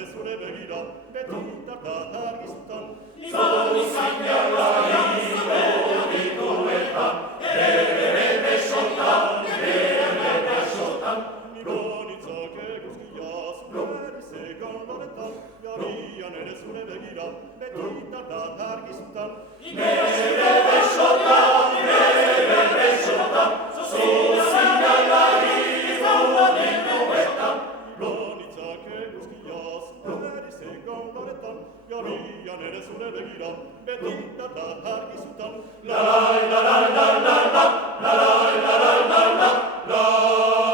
nere zure begira, beti tartar argizutan. Izan jarra izan dituetan, ere besotan, ere besotan. Ironitzake guzkiaz, nere zegan loretan, jarrian nere zure begira, beti tartar argizutan. Ere besotan, zuzin jarra izan dituetan. Ironitzake guzkiaz, nere zegan loretan, jarrian nere zure begira, beti tartar argizutan. La la la la la la la la la la la la la.